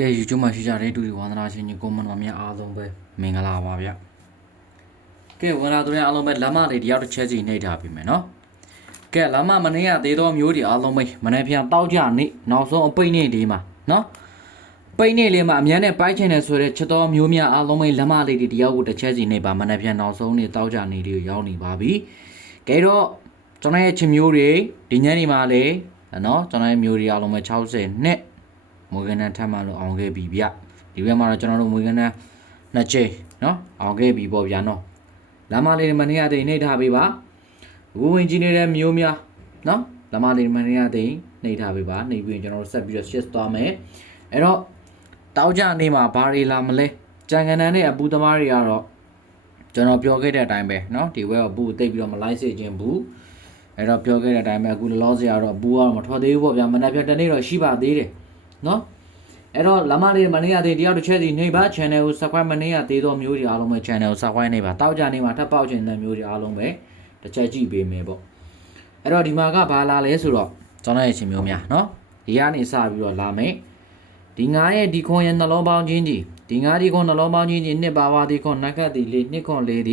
ကဲယူကျုံမှာရှိကြတဲ့ဒူဒီဝန္ဒနာရှင်ကြီးကိုမန်တော်များအားလုံးပဲမင်္ဂလာပါဗျကဲဝန္ဒနာတို့များအားလုံးပဲလမ်းမလေးတယောက်တစ်ချက်စီနှိပ်ထားပြီမယ်နော်ကဲလမ်းမမနေ့ကသေးသောမျိုးတွေအားလုံးပဲမနေ့ပြန်တောက်ကြနေနောက်ဆုံးအပိတ်နေဒီမှာနော်ပိတ်နေလေးမှာအများနဲ့ပိုင်းချင်တယ်ဆိုတဲ့ချက်တော်မျိုးများအားလုံးပဲလမ်းမလေးတွေတယောက်ကိုတစ်ချက်စီနှိပ်ပါမနေ့ပြန်နောက်ဆုံးနေတောက်ကြနေတွေရောက်နေပါပြီကဲတော့ကျွန်တော်ရဲ့ချင်မျိုးတွေဒီညနေမှာလေနော်ကျွန်တော်ရဲ့မျိုးတွေအားလုံးပဲ60နှစ်မွေးကနန်းထပ်မှလို့အောင်ခဲ့ပြီဗျဒီဘက်မှာတော့ကျွန်တော်တို့မွေးကနန်းနှစ်ချိန်နော်အောင်ခဲ့ပြီပေါ့ဗျာနော်လမ်းမလေးမနေ့ကတည်းနှိပ်ထားပေးပါဝဝင်ကြီးနေတဲ့မျိုးများနော်လမ်းမလေးမနေ့ကတည်းနှိပ်ထားပေးပါနှိပ်ပြီးရင်ကျွန်တော်တို့ဆက်ပြီးတော့ shift သွားမယ်အဲ့တော့တောက်ကြနေမှာဘာတွေလာမလဲကြံကန်တန်းနဲ့အပူသမားတွေကတော့ကျွန်တော်ပြောခဲ့တဲ့အတိုင်းပဲနော်ဒီဘက်ကအပူတိတ်ပြီးတော့မလိုက်စေခြင်းဘူးအဲ့တော့ပြောခဲ့တဲ့အတိုင်းပဲအခုလောစရာတော့အပူကတော့မထွက်သေးဘူးပေါ့ဗျာမနေ့ပြန်တနေ့တော့ရှိပါသေးတယ်နော်အဲ့တော့လမ်းမလေးမနေ့ကတည်းတယောက်တစ်ချက်စီနှိပ်ပါ channel ကို subscribe မနေ့ကသေးသောမျိုးတွေအားလုံးပဲ channel ကို subscribe နှိပ်ပါတောက်ကြနေမှာထပ်ပေါက်ချင်တဲ့မျိုးတွေအားလုံးပဲတစ်ချက်ကြည့်ပေးမယ်ပေါ့အဲ့တော့ဒီမှာကဘာလာလဲဆိုတော့ကျွန်တော်ရဲ့ရှင်မျိုးများနော်ဒီကနေစပြီးတော့လာမယ်ဒီငါရဲ့ဒီခွန်ရဲ့နှလုံးပေါင်းချင်းကြီးဒီငါဒီခွန်နှလုံးပေါင်းချင်းကြီးနှစ်ပါးပါးဒီခွန်နက်ခတ်ဒီလေးနှစ်ခွန်လေးဒ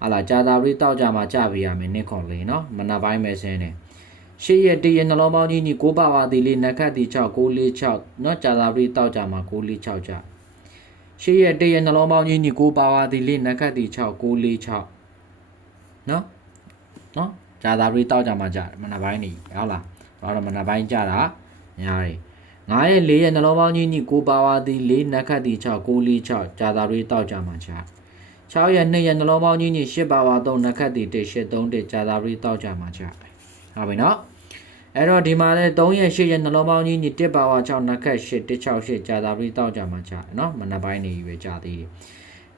ီဟာလာကြာသာပြီးတောက်ကြမှာကြပေးရမယ်နှစ်ခွန်လေးနော်မနက်ပိုင်းပဲဆင်းတယ်ရှေ့ရဲ့တရနှလုံးပေါင်းကြီးကြီး9ပါပါသေးလေးနက်ခတ်ဒီ6 946เนาะကြာသာပြီးတောက်ကြမှာ946ကြရှေ့ရဲ့တရနှလုံးပေါင်းကြီးကြီး9ပါပါသေးလေးနက်ခတ်ဒီ6 946เนาะကြာသာပြီးတောက်ကြမှာကြမနက်ပိုင်းနေဟုတ်လားဘာလို့မနက်ပိုင်းကြတာညားတယ်9ရဲ့4ရဲ့နှလုံးပေါင်းကြီးကြီး9ပါပါသေးလေးနက်ခတ်ဒီ6 946ကြာသာပြီးတောက်ကြမှာကြ6ရဲ့2ရဲ့နှလုံးပေါင်းကြီးကြီး10ပါပါ3နက်ခတ်ဒီ1 831ကြာသာပြီးတောက်ကြမှာကြဟုတ်ပြီနော်အဲ့တော့ဒီမှာလဲ3ရက်8ရက်နှလုံးပေါင်းကြီးညီ1ပါဝါ6နက်ခက်8 168ကြာသာပြီးတောက်ကြမှာကြာနော်မနက်ပိုင်းနေပြီပဲကြာသေးတယ်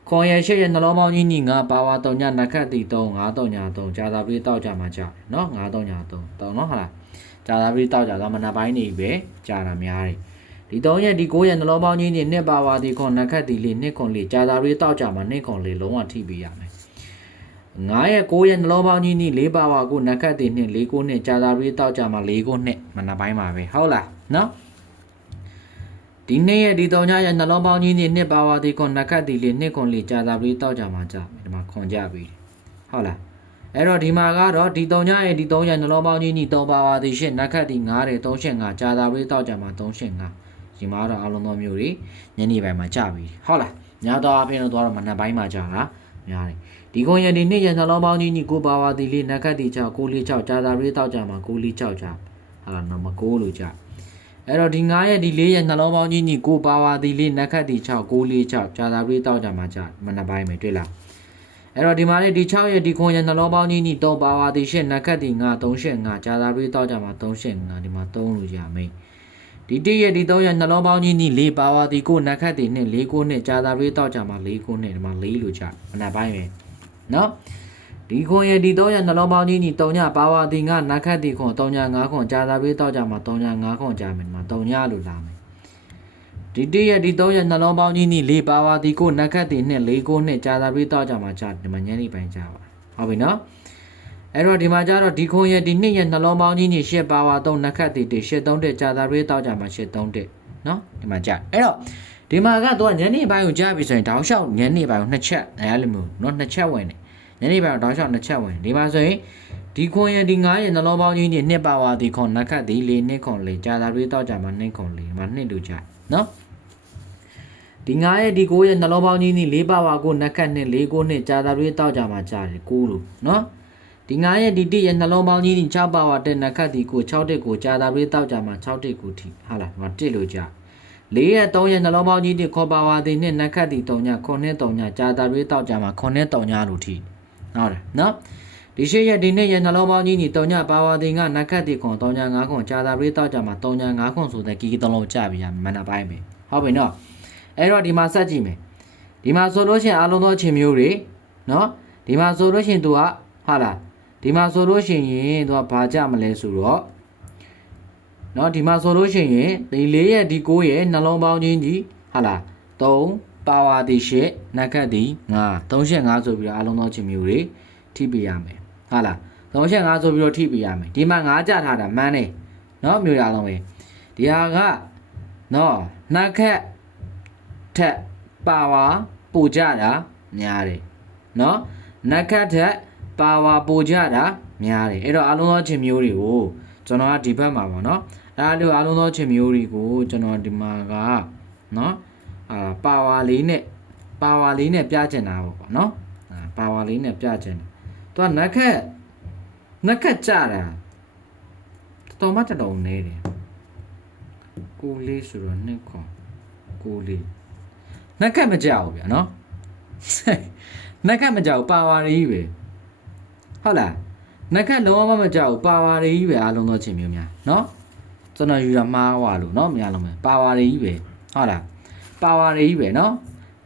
ခွန်ရက်8ရက်နှလုံးပေါင်းကြီးညီ9ပါဝါ3ညနက်ခက်တီ3 5 3ည3ကြာသာပြီးတောက်ကြမှာကြာနော်5 3ည3တော့နော်ဟုတ်လားကြာသာပြီးတောက်ကြတော့မနက်ပိုင်းနေပြီပဲကြာတာများတယ်ဒီ3ရက်ဒီ9ရက်နှလုံးပေါင်းကြီးညီ2ပါဝါဒီခွန်နက်ခက်တီလေး2ခွန်လေးကြာသာပြီးတောက်ကြမှာ2ခွန်လေးလုံးဝထိပေးရမယ်9ရက်9ရက်နှလုံးပေါင်းကြီးနီး4ပါပါကိုနက်ခတ်တည်နှစ်4 9နှစ်ကြာသာပြီးတောက်ကြမှာ4 9နှစ်မနက်ပိုင်းပါပဲဟုတ်လားနော်ဒီနေ့ရက်ဒီ3ညရက်နှလုံးပေါင်းကြီးနီး2ပါပါဒီခွန်နက်ခတ်တည်လေး2ခွန်လေးကြာသာပြီးတောက်ကြမှာကြာဒီမှာခွန်ကြပြီဟုတ်လားအဲ့တော့ဒီမှာကတော့ဒီ3ညရက်ဒီ3ရက်နှလုံးပေါင်းကြီးနီး3ပါပါဒီ8နက်ခတ်တည်9တယ်385ကြာသာပြီးတောက်ကြမှာ385ဒီမှာတော့အလုံးစုံမျိုးတွေညနေပိုင်းမှာကြာပြီဟုတ်လားညတော့အပြင်တော့မနက်ပိုင်းမှာကြာတာများတယ်ဒီခွန်ရဒီနှစ်ရနှလုံးပေါင်းကြီး9ပါပါဒီလေးနက်ခတ်တီ6 946ကြာသာရေးတောက်ကြမှာ946ကြာဟာလာနော်မ9လို့ကြာအဲ့တော့ဒီ9ရက်ဒီ4ရက်နှလုံးပေါင်းကြီး9ပါပါဒီလေးနက်ခတ်တီ6 946ကြာသာရေးတောက်ကြမှာကြာမနက်ပိုင်းပဲတွေ့လားအဲ့တော့ဒီမှာလေဒီ6ရက်ဒီခွန်ရနှလုံးပေါင်းကြီး3ပါပါဒီ8နက်ခတ်တီ9 385ကြာသာရေးတောက်ကြမှာ385ဒီမှာ3လို့ရမယ်ဒီ1ရက်ဒီ3ရက်နှလုံးပေါင်းကြီး4ပါပါဒီ9နက်ခတ်တီ2 4 9နှစ်ကြာသာရေးတောက်ကြမှာ4 9နှစ်ဒီမှာ4လို့ကြာမနက်ပိုင်းပဲနော်ဒီခွန်ရဲ့ဒီ3ရက်နှလုံးပေါင်းကြီးညီ3ညပါဝါဒီငါနက်ခတ်ဒီခွန်3ည5ခွန်ကြာသာပြီးတောက်ကြမှာ3ည5ခွန်ကြာမယ်မှာ3ညလို့လာမယ်ဒီ1ရက်ဒီ3ရက်နှလုံးပေါင်းကြီးညီ4ပါဝါဒီကိုနက်ခတ်ဒီ2 4 9နှစ်ကြာသာပြီးတောက်ကြမှာကြာဒီမှာညနေပိုင်းကြာပါဟုတ်ပြီနော်အဲ့တော့ဒီမှာကျတော့ဒီခွန်ရဲ့ဒီ2ရက်နှလုံးပေါင်းကြီးညီ10ပါဝါ3နက်ခတ်ဒီ1 8 3တက်ကြာသာပြီးတောက်ကြမှာ8 3တက်နော်ဒီမှာကြာအဲ့တော့ဒီမှာကတော့ညနေပိုင်းကိုကြာပြီဆိုရင်တောက်လျှောက်ညနေပိုင်းကို2ချက်အဲ့လိုမျိုးနော်2ချက်ဝင်တယ်ညနေပိုင်းတော့တောက်လျှောက်2ချက်ဝင်ဒီမှာဆိုရင်ဒီခွန်ရဒီ9ရက်နှလုံးပေါင်းကြီး2ပါဝါဒီခွန်နက်ခတ်ဒီ4 2ခွန်4ကြာသာပြီးတောက်ကြမှာ2ခွန်4ဒီမှာ2လူကြာနော်ဒီ9ရက်ဒီ9ရက်နှလုံးပေါင်းကြီး4ပါဝါကိုနက်ခတ်2 4 9နှစ်ကြာသာပြီးတောက်ကြမှာကြာတယ်9လူနော်ဒီ9ရက်ဒီ1ရက်နှလုံးပေါင်းကြီး6ပါဝါတဲ့နက်ခတ်ဒီကို6တက်ကိုကြာသာပြီးတောက်ကြမှာ6တက်ကိုထိဟာလားဒီမှာ1လူကြာ4ရက်3ရက်နှလုံးပေါင်းကြီးခေါ်ပါဝါဒီနှစ်နက်ခတ်ဒီ3ည9နှစ်3ညကြာသာပြီးတောက်ကြမှာ9နှစ်3ညလို့ထိဟုတ်တယ်နော်ဒီ8ရက်ဒီနေ့ရက်နှလုံးပေါင်းကြီး3ညပါဝါဒီကနက်ခတ်ဒီခွန်3ည5ခွန်ကြာသာပြီးတောက်ကြမှာ3ည5ခွန်ဆိုတဲ့ကီ3လုံးကြာပြီမနက်ပိုင်းပဲဟုတ်ပြီနော်အဲ့တော့ဒီမှာဆက်ကြည့်မယ်ဒီမှာဆိုလို့ရှိရင်အလုံးသောချင်းမျိုးတွေနော်ဒီမှာဆိုလို့ရှိရင်သူကဟာလားဒီမှာဆိုလို့ရှိရင်သူကဘာကြမလဲဆိုတော့နော်ဒီမှာဆိုလို့ရှိရင်ဒီ4ရက်ဒီ9ရက်နှလုံးပေါင်းချင်းကြီးဟာလား3ပါဝါဒီ8နက်ခတ်ဒီ9 385ဆိုပြီးတော့အလုံးသောချင်းမျိုးတွေထိပေးရမယ်ဟာလား385ဆိုပြီးတော့ထိပေးရမယ်ဒီမှာ9ကြထားတာမှန်းနေနော်မျိုးရအောင်ပဲဒီဟာကနော်နက်ခတ် ထက်ပါဝါပိုကြတာများတယ်နော်နက္ခတ်ထက်ပါဝါပိုကြတာများတယ်အဲ့တော့အလုံးသောချင်းမျိုးတွေကိုကျွန်တော်ကဒီဘက်မှာပေါ့နော်အဲ့ဒါအလုံးသောချင်းမျိုးတွေကိုကျွန်တော်ဒီမှာကနော်ပါဝါလေးနဲ့ပြချင်တာပေါ့နော်ပါဝါလေးနဲ့ပြချင်တယ်သူကနက္ခတ်ကြတာတော်မှတော်နေတယ်ကိုလေးဆိုတော့နှစ်ခွန်ကိုလေးနက္ခတ်မကြောက်ဗျာနော်နက္ခတ်မကြောက်ပါဝါလေးပဲဟုတ်လားနက္ခတ်လုံးဝမကြောက်ပါဝါလေးပဲအလုံးသောချင်းမျိုးများနော်ကျွန်တော်ယူတာမှားွားလို့နော်မရလုံးပဲပါဝါလေးပဲဟုတ်လားပါဝါလေးပဲနော်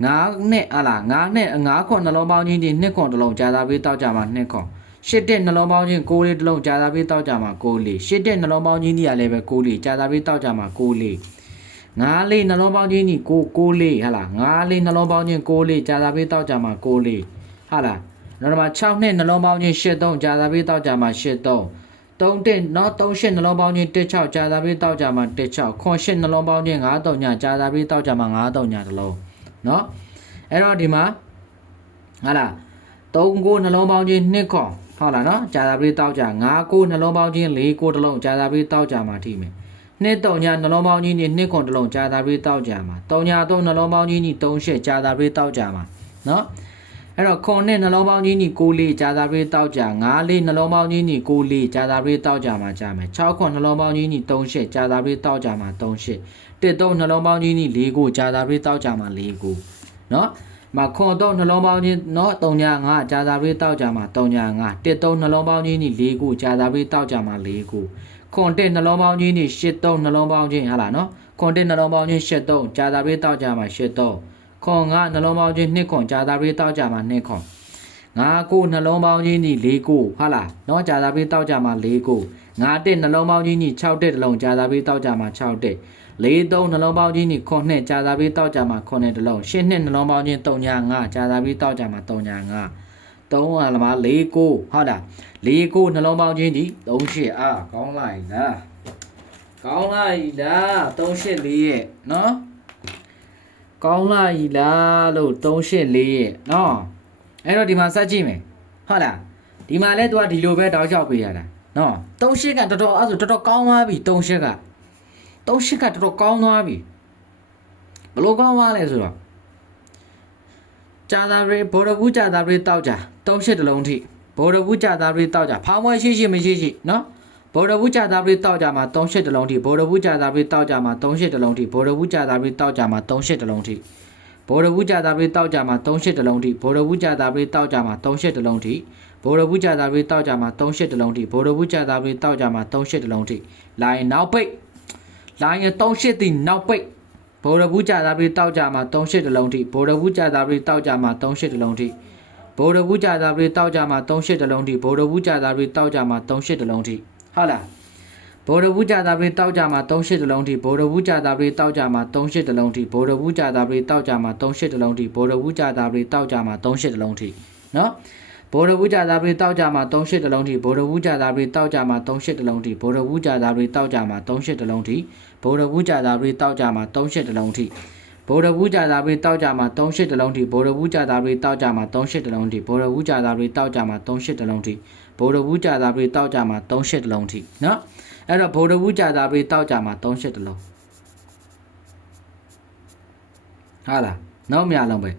9နဲ့ဟာလား9နဲ့9ခွန်နှလုံးပေါင်းချင်းဒီ2ခွန်တစ်လုံးကြာသာပေးတောက်ကြမှာ2ခွန်8တဲ့နှလုံးပေါင်းချင်း6လေးတစ်လုံးကြာသာပေးတောက်ကြမှာ6လေး8တဲ့နှလုံးပေါင်းချင်းဒီကလည်းပဲ6လေးကြာသာပေးတောက်ကြမှာ6လေး9လေးနှလုံးပေါင်းချင်းဒီ6လေးဟာလား9လေးနှလုံးပေါင်းချင်း6လေးကြာသာပေးတောက်ကြမှာ6လေးဟာလားနောက်မှာ6နဲ့နှလုံးပေါင်းချင်း8 3ကြာသာပေးတောက်ကြမှာ8 3 3တဲ့နော်3 8နှလုံးပေါင်းချင်း1 6ကြာသာပေးတောက်ကြမှာ1 6ခွန်8နှလုံးပေါင်းချင်း9 3ညကြာသာပေးတောက်ကြမှာ9 3ညတစ်လုံးနော်အဲ့တော့ဒီမှာဟာလား3 9နှလုံးပေါင်းချင်း2ခွန်ဟုတ်လားနော်ကြာသာပေးတောက်ကြ9 9နှလုံးပေါင်းချင်း4 9တစ်လုံးကြာသာပေးတောက်ကြမှာထိမယ်2 3ညနှလုံးပေါင်းချင်း2ခွန်တစ်လုံးကြာသာပေးတောက်ကြမှာ3ည3နှလုံးပေါင်းချင်း3 8ကြာသာပေးတောက်ကြမှာနော်အဲ့တော့ခွန်နဲ့နှလုံးပေါင်းချင်း9 4ကြာသာပေးတောက်ကြ9 4နှလုံးပေါင်းချင်း9 4ကြာသာပေးတောက်ကြမှာကြာမယ်6ခွန်နှလုံးပေါင်းချင်း3 8ကြာသာပေးတောက်ကြမှာ3 8 1 3နှလုံးပေါင်းချင်း4 9ကြာသာပေးတောက်ကြမှာ4 9နော်မခွန်တော့နှလုံးပေါင်းချင်းနော်3ည5ကြာသာပေးတောက်ကြမှာ3ည5 1 3နှလုံးပေါင်းချင်း4 9ကြာသာပေးတောက်ကြမှာ4 9ခွန်1နှလုံးပေါင်းချင်း8 3နှလုံးပေါင်းချင်းဟာလားနော်ခွန်1နှလုံးပေါင်းချင်း8 3ကြာသာပေးတောက်ကြမှာ8 3ခွန်5နှလုံးပေါင်းချင်း2ခွန်ကြာသာပေးတောက်ကြမှာ2ခွန်5 9နှလုံးပေါင်းချင်း4 9ဟာလားနော်ကြာသာပေးတောက်ကြမှာ4 9 5 1နှလုံးပေါင်းချင်း6 1တလုံးကြာသာပေးတောက်ကြမှာ6 1 4 3နှလုံးပေါင်းချင်းခွန်2ကြာသာပေးတောက်ကြမှာခွန်2တလုံး8 2နှလုံးပေါင်းချင်း3ည5ကြာသာပေးတောက်ကြမှာ3ည5 3ဟာလား4 9ဟုတ်လား4 9နှလုံးပေါင်းချင်းဒီ3 8အာကောင်းလိုက်လားကောင်းလိုက်လား3 8 4ရဲ့နော်ကောင်းလိုက်လားလို့3 8 4ရဲ့နော်အဲ့တော့ဒီမှာစက်ကြည့်မယ်ဟုတ်လားဒီမှာလဲသူကဒီလိုပဲတောက်လျှောက်ပေးရတာနော်3 8ကတော်တော်အဲ့ဆိုတော်တော်ကောင်းသွားပြီ3 8က3 8ကတော်တော်ကောင်းသွားပြီဘလို့ကောင်းသွားလဲဆိုတော့ကြာသာရေဘော်ဒဘူးကြာသာရေတောက်ကြ3 8တလုံးထိဘော်ဒဘူးကြာသာရေတောက်ကြဖောင်းမွဲရှိမရှိနော်ဘော်ဒဘူးကြာသာရေတောက်ကြမှာ3 8တလုံးထိဘော်ဒဘူးကြာသာရေတောက်ကြမှာ3 8တလုံးထိဘော်ဒဘူးကြာသာရေတောက်ကြမှာ3 8တလုံးထိဘော်ဒဘူးကြာသာရေတောက်ကြမှာ3 8တလုံးထိဘော်ဒဘူးကြာသာရေတောက်ကြမှာ3 8တလုံးထိဘော်ဒဘူးကြာသာရေတောက်ကြမှာ3 8တလုံးထိဘော်ဒဘူးကြာသာရေတောက်ကြမှာ3 8တလုံးထိလာရင်နောက်ပိတ်လာရင်3 8တီနောက်ပိတ်ဘော်ဒဘူးကြာသာရေတောက်ကြမှာ3 8တလုံးထိဘော်ဒဘူးကြာသာရေတောက်ကြမှာ3 8တလုံးထိဘော်ဒဘူးကြာသာရေတောက်ကြမှာ3 8တလုံးထိဘော်ဒဘူးကြာသာရေတောက်ကြမှာ3 8တလုံးထိဟုတ်လားဘော်ဒဘူးကြာသာရေတောက်ကြမှာ3 8တလုံးထိဘော်ဒဘူးကြာသာရေတောက်ကြမှာ3 8တလုံးထိဘော်ဒဘူးကြာသာရေတောက်ကြမှာ3 8တလုံးထိဘော်ဒဘူးကြာသာရေတောက်ကြမှာ3 8တလုံးထိနော်ဘော်ဒဘူးကြာသာရေတောက်ကြမှာ3 8တလုံးထိဘော်ဒဘူးကြာသာရေတောက်ကြမှာ3 8တလုံးထိဘော်ဒဘူးကြာသာရေတောက်ကြမှာ3 8တလုံးထိဘော်ဒဘူးကြာသာရေတောက်ကြမှာ3 8တလုံးထိဘော်ဒဘူးကြာသာရေတောက်ကြမှာ3 8တလုံးထိဘော်ဒဘူးကြာသာရေတောက်ကြမှာ3 8တလုံးထိဘော်ဒဘူးကြာသာရေတောက်ကြမှာ3 8တလုံးထိဘော်ဒဘူးကြာသာရေတောက်ကြမှာ3 8တလုံးထိနော်အဲ့တော့ဘော်ဒဘူးကြာသာရေတောက်ကြမှာ3 8တလုံးဟာလားနောက်မြလုံးပဲ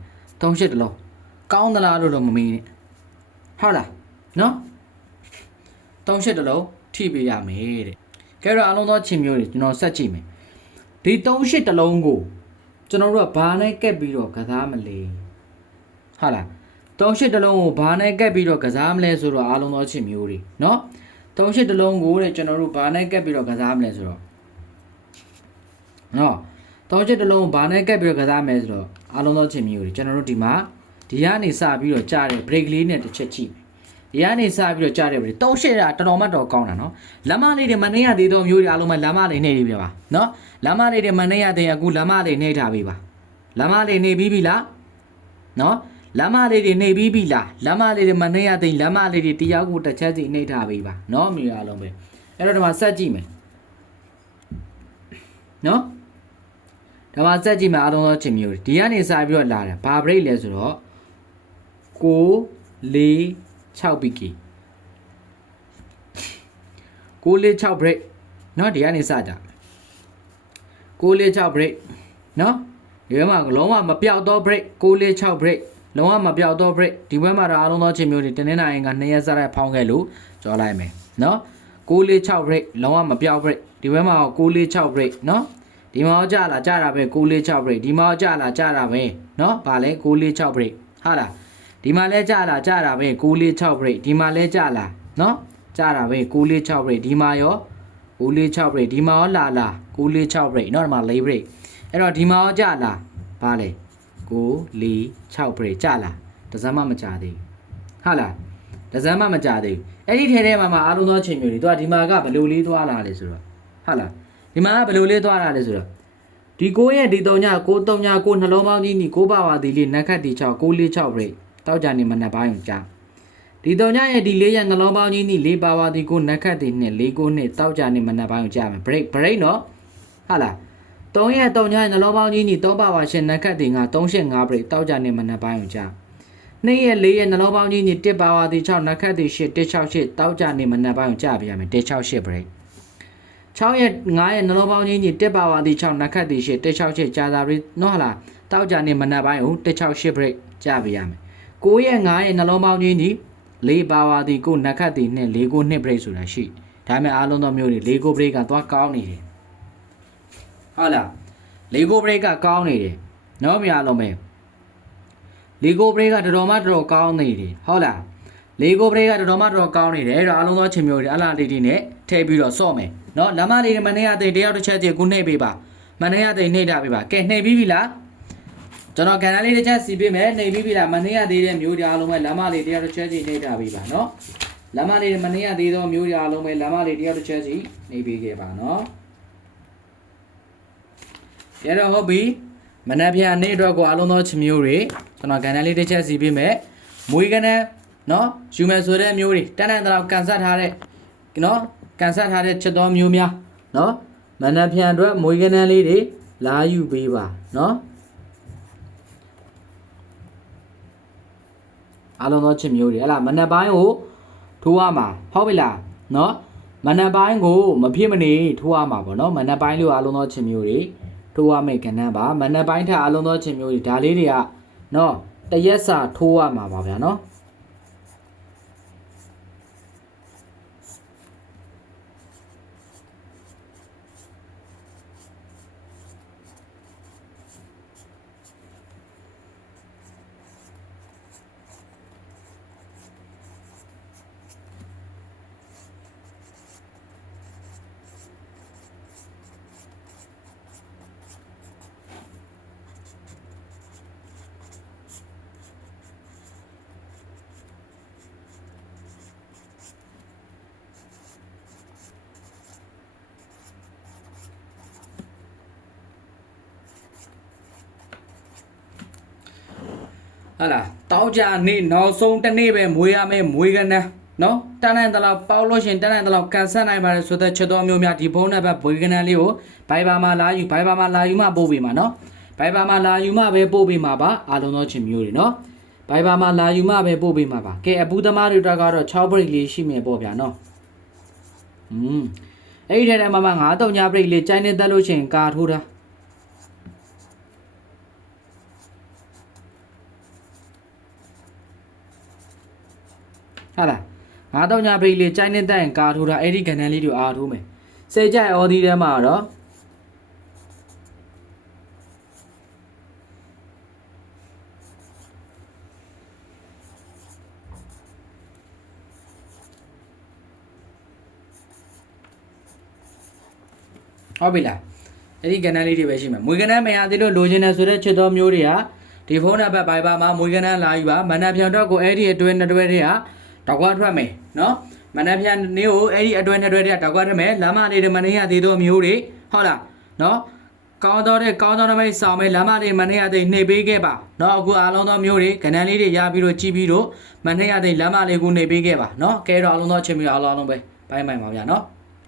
3 8တလုံးကောင်းသလားလို့တော့မမေးနဲ့ဟုတ်လားနော်3 8တလုံးထိပေးရမယ်တဲ့ကဲတော့အလုံးသောချင်းမျိုးတွေကျွန်တော်ဆက်ကြည့်မယ်ဒီ3 8တလုံးကိုကျွန်တော်တို့ကဘာနဲ့ကက်ပြီးတော့ကစားမလဲဟုတ်လား3 8တလုံးကိုဘာနဲ့ကက်ပြီးတော့ကစားမလဲဆိုတော့အလုံးသောချင်းမျိုးတွေနော်3 8တလုံးကိုတဲ့ကျွန်တော်တို့ဘာနဲ့ကက်ပြီးတော့ကစားမလဲဆိုတော့နော်3 8တလုံးဘာနဲ့ကက်ပြီးတော့ကစားမယ်ဆိုတော့အလုံးသောချင်းမျိုးတွေကျွန်တော်တို့ဒီမှာဒီကနေစပြီးတော့ကြားတယ် break လေးနဲ့တစ်ချက်ကြည့်ဒီကနေစပြီးတော့ကြားတယ် break 3 8တာတော်တော်မှတော်ကောင်းတာနော်လမ်းမလေးတွေမနေရသေးသောမျိုးတွေအလုံးမလမ်းမလေးနေပြီပါနော်လမ်းမလေးတွေမနေရသေးအခုလမ်းမလေးနေထားပြီပါလမ်းမလေးနေပြီးပြီလားနော်လမ်းမလေးတွေနေပြီးပြီလားလမ်းမလေးတွေမနေရသေးလမ်းမလေးတွေတရားကိုတစ်ချက်စီနေထားပြီပါနော်မျိုးအလုံးပဲအဲ့တော့ဒီမှာဆက်ကြည့်မယ်နော် ဒါမှစက်ကြည့်မှာအားလုံးသောချင်းမျိုးဒီကနေစပြီးတော့လာတယ်ဘာ break လဲဆိုတော့6 4 6 bk 6 4 6 break เนาะဒီကနေစကြ6 4 6 break เนาะဒီဘက်မှာလုံးဝမပြောက်တော့ break 6 4 6 break လုံးဝမပြောက်တော့ break ဒီဘက်မှာတော့အားလုံးသောချင်းမျိုးတွေတင်းနေနိုင်က2ရက်စရက်ဖောင်းခဲ့လို့ကြောလိုက်မယ်เนาะ6 4 6 break လုံးဝမပြောက် break ဒီဘက်မှာ6 4 6 break เนาะဒီမှာကြလာကြတာပဲ6 4 6 break ဒီမှာကြလာကြတာပဲเนาะဗာလဲ6 4 6 break ဟုတ်လားဒီမှာလဲကြလာကြတာပဲ6 4 6 break ဒီမှာလဲကြလာเนาะကြတာပဲ6 4 6 break ဒီမှာရော6 4 6 break ဒီမှာရောလာ6 4 6 break เนาะဒီမှာ4 break အဲ့တော့ဒီမှာရောကြလာဗာလဲ6 4 6 break ကြလာတစမ်းမကြသေးဟုတ်လားတစမ်းမကြသေးအဲ့ဒီထဲမှာအားလုံးသောချိန်မျိုးတွေသူကဒီမှာကဘယ်လိုလေးသွားလာလဲဆိုတော့ဟုတ်လားဒီမှာကဘယ်လိုလေးသွားလာလဲဆိုတော့ဒီ9ရဲ့ဒီ3ည9 3ည9နှလုံးပေါင်းကြီးညီ9ပါဝါဒီလေးနက်ခတ်ဒီ6 9 4 6 break တောက်ကြနေမနက်ပိုင်းကြာဒီ3ညရဲ့ဒီ4ရဲ့နှလုံးပေါင်းကြီးညီ4ပါဝါဒီ9နက်ခတ်ဒီ2 4 9နှစ်တောက်ကြနေမနက်ပိုင်းကြာမယ် break နော်ဟုတ်လား3ရဲ့3ညရဲ့နှလုံးပေါင်းကြီးညီ3ပါဝါရှင်နက်ခတ်ဒီ9 3 8 5 break တောက်ကြနေမနက်ပိုင်းကြာ2ရဲ့4ရဲ့နှလုံးပေါင်းကြီးညီ1ပါဝါဒီ6နက်ခတ်ဒီ8 1 6 8တောက်ကြနေမနက်ပိုင်းကြာပြရမယ်1 6 8 break 6ရဲ့9ရဲ့နှလုံးပေါင်းကြီးညီ1ပါဝါဒီ6နက်ခတ်ဒီ8 1 6 8ကြာတာပြီးနော်လားတောက်ကြနေမနက်ပိုင်းကို1 6 8 break ကြာပြရမယ်9ရဲ့9ရဲ့နှလုံးပေါင်းကြီးညီ4ပါဝါဒီ9နက်ခတ်ဒီ2 4 9 2 break ဆိုတာရှိဒါပေမဲ့အားလုံးသောမျိုးတွေ4 9 break ကသွားကောင်းနေတယ်ဟုတ်လား4 9 break ကကောင်းနေတယ်နော်မအားလုံးပဲ4 9 break ကတော်တော်မှတော်တော်ကောင်းနေတယ်ဟုတ်လား4 9 break ကတော်တော်မှတော်တော်ကောင်းနေတယ်အဲ့တော့အားလုံးသောချင်းမျိုးတွေအလားလေးတွေနဲ့ထည့်ပြီးတော့စော့မယ်နော်လမ်းမလေးမနေရတဲ့တယောက်တစ်ချက်ချင်းကိုနှိပ်ပေးပါမနေရတဲ့နှိပ်ထားပေးပါကဲနှိပ်ပြီးပြီလားကျွန်တော်ကန်လေးတစ်ချက်စီပေးမယ်နှိပ်ပြီးပြီလားမနေရသေးတဲ့မျိုးတွေအားလုံးပဲလမ်းမလေးတယောက်တစ်ချက်ချင်းနှိပ်ထားပေးပါနော်လမ်းမလေးမနေရသေးသောမျိုးတွေအားလုံးပဲလမ်းမလေးတယောက်တစ်ချက်စီနှိပ်ပေးခဲ့ပါနော်ရတော့ဟုတ်ပြီမနက်ဖြန်နေ့အတွက်ကိုအားလုံးသောချင်းမျိုးတွေကျွန်တော်ကန်လေးတစ်ချက်စီပေးမယ်မွေးကနေနော်ယူမယ်ဆိုတဲ့မျိုးတွေတန်းတန်းတော့ကန်ဆက်ထားတဲ့နော်ကန်ဆက်ထားတဲ့ချက်တော်မျိုးများနော်မနက်ဖြန်အတွက်မွေးကနန်းလေးတွေလာယူပေးပါနော်အားလုံးသောချက်မျိုးတွေဟဲ့လားမနက်ပိုင်းကိုထိုးရမှာဟုတ်ပြီလားနော်မနက်ပိုင်းကိုမဖြစ်မနေထိုးရမှာပေါ့နော်မနက်ပိုင်းလို့အားလုံးသောချက်မျိုးတွေထိုးရမယ့်ကဏ္ဍပါမနက်ပိုင်းထအားလုံးသောချက်မျိုးတွေဒါလေးတွေကနော်တရက်စာထိုးရမှာပါဗျာနော်ဟုတ်လားတောင်းကြနေ့နောက်ဆုံးတစ်နေ့ပဲမွေးရမယ်မွေးကနန်းနော်တန်းတန်းတလောက်ပေါလို့ရှင်တန်းတန်းတလောက်ကန်ဆက်နိုင်ပါတယ်ဆိုတဲ့ချက်တော်မျိုးများဒီဖုန်းနံပါတ်မွေးကနန်းလေးကိုဘိုင်ဘာမှာလာယူဘိုင်ဘာမှာလာယူမှပို့ပေးမှာနော်ဘိုင်ဘာမှာလာယူမှပဲပို့ပေးမှာပါအားလုံးသောချင်းမျိုးတွေနော်ဘိုင်ဘာမှာလာယူမှပဲပို့ပေးမှာပါကဲအပူသမားတွေတော့ကတော့6 break လေးရှိမယ်ပေါ့ဗျာနော်အဲ့ဒီထဲမှာမှ9 3ည break လေးကြိုင်းနေတက်လို့ရှင်ကာထိုးတာဟာလားငါတော့ညာဖိတ်လေးကြိုင်းနေတက်ရင်ကာထိုးတာအဲ့ဒီကဏ္ဍလေးတွေအားထိုးမယ်စေကြိုက်အော်ဒီထဲမှာတော့ဟုတ်ပြီလားအဲ့ဒီကဏ္ဍလေးတွေပဲရှိမှာမွေကဏ္ဍမရသေးလို့လိုချင်တယ်ဆိုတဲ့ချစ်တော်မျိုးတွေကဒီဖုန်းနံပါတ် Viber မှာမွေကဏ္ဍလာယူပါမနက်ဖြန်တော့ကိုအဲ့ဒီအတွဲနှစ်တွဲတွေကတော့ကွာထွက်မယ်နော်မနက်ဖြန်နေ့ကိုအဲ့ဒီအတွဲနှစ်တွဲတွေကတော့ကွာထွက်မယ်လမ်းမလေးတွေမနေရသေးသောမျိုးတွေဟုတ်လားနော်ကောင်းတော့နမိတ်ဆောင်မယ်လမ်းမလေးမနေရသေးနှိပ်ပေးခဲ့ပါနော်အခုအားလုံးသောမျိုးတွေကဏ္ဍလေးတွေရပြီးတော့ကြည့်ပြီးတော့မနေရသေးလမ်းမလေးကိုနှိပ်ပေးခဲ့ပါနော်ကဲတော့အားလုံးသောချင်းမျိုးအားလုံးပဲဘိုင်းပါဗျာနော်